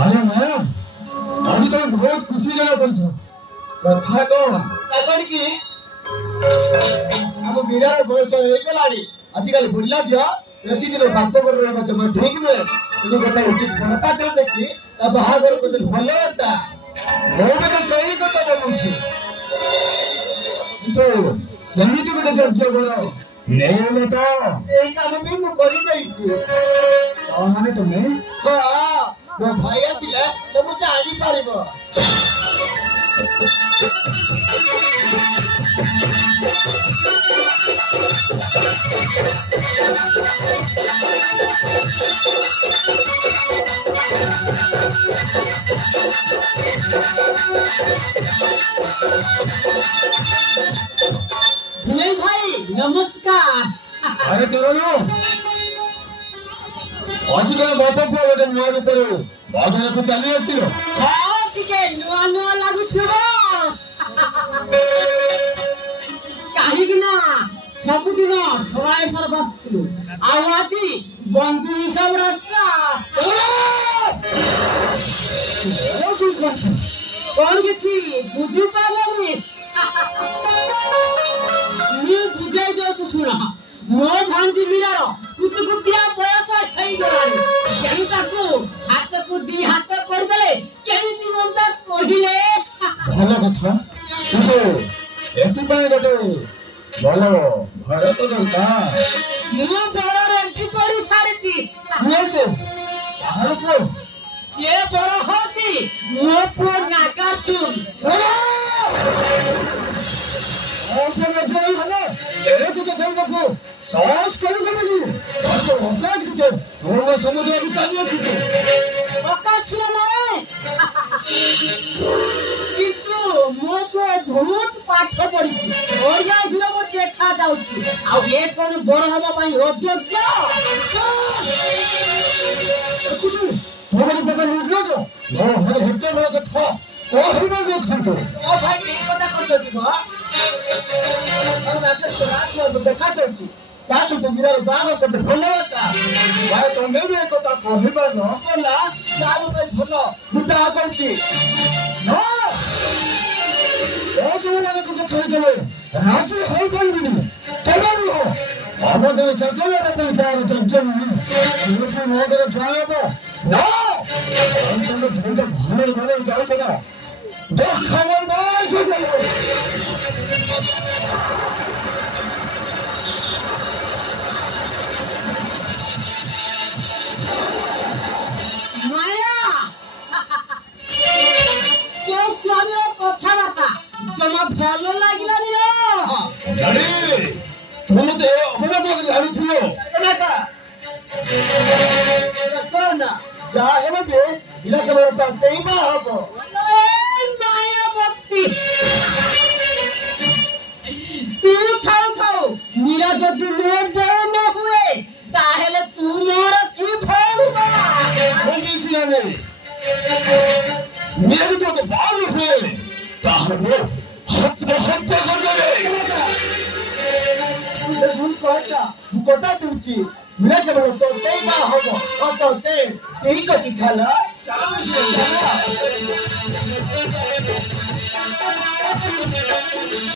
अरे माया अभी तो बहुत खुशी जगह पहुंचो कथा कौन कि हम वीरार बयस हो गलानी आजिकल बुढ़ला झिया बेसी दिन बाप घर जमा ठीक नुहे तेणु गोटे उचित बरपात्र देखी बाहागर को भल होता मैं तो सही कथा बोलूँ तो सेमिति गोटे धैर्य कर नहीं तो यही काम भी मु करी नहीं माने तुमने हां वो भाई आसिले सब जानी पारिबो विनय भाई नमस्कार। अरे चलो आज तो बापा को गोटे नुआ रूपरे बाजार को चली आसिलो हां टिके नुआ नुआ लागुथिबो काहे कि ना सब दिन सराय सर बसलु आवाजी बंधु हिसाब रास्ता कौन किछि बुझी पालनी बुझाई दो तू सुना मो भांजी मीरार कुतकुतिया बयस हेई गलानी केनु ताकू हाथ को दी हाथ कर देले केमिति मनता कहिले भलो कथा କିନ୍ତୁ ଏଥିପାଇଁ ଗୋଟେ ଭଲ ଘର ତ ଦରକାର ମୁଁ ବଡ଼ ରେଡି କରି ସାରିଛି କିଏ ସେ କାହାର ପୁଅ ସେ ବଡ଼ ହଉଛି ମୋ ପୁଅ ନାଗାର୍ଜୁନ और जोई हले एक तो देंगे को साहस करू के नहीं तो औकात के तोड़ समुद्र में चली आसी औकात छिला नहीं किंतु मो को बहुत पाठ पढ़ी छी और या हिलो मो देखा जाउछी आ ए कोन बड़ हबा पई अयोग्य कुछ मोबाइल पकड़ लूट लो नो हरे हट्टे बड़ा से था तो ही मैं वो खंडो ओ भाई की पता करतो की बा और आके रात में देखा चलती तासु तो मीरा बाग को भलो होता भाई तो मैं भी तो ता कहबा न बोला चार पे भलो मुटा करती नो ओ जो वाला को थोड़ी चले राजू हो गई नहीं चलो हो अब तो चल बंदे चार चल सिर्फ न करे जाए बा नो हम तो ढंग भले भले जाओ चला देख खबर नहीं जो माया तो स्वामी कथा बाता जमा भलो लागिला नि गाड़ी तुम तो अपना तो गाड़ी थियो ना का रास्ता ना जा है बे इला सब पाते ही बा हबो माया भक्ति तू थाओ थाओ मीरा जो तू लोग बो न हुए ताहेले तू मोर की भौबा होगी सिला ने मेरे तो बाल हुए ताहरो हट कर दे तुझे भूल कहता मुकोता तुची मीरा के बोल तो तेई बा हबो और तो ते यही कथि छला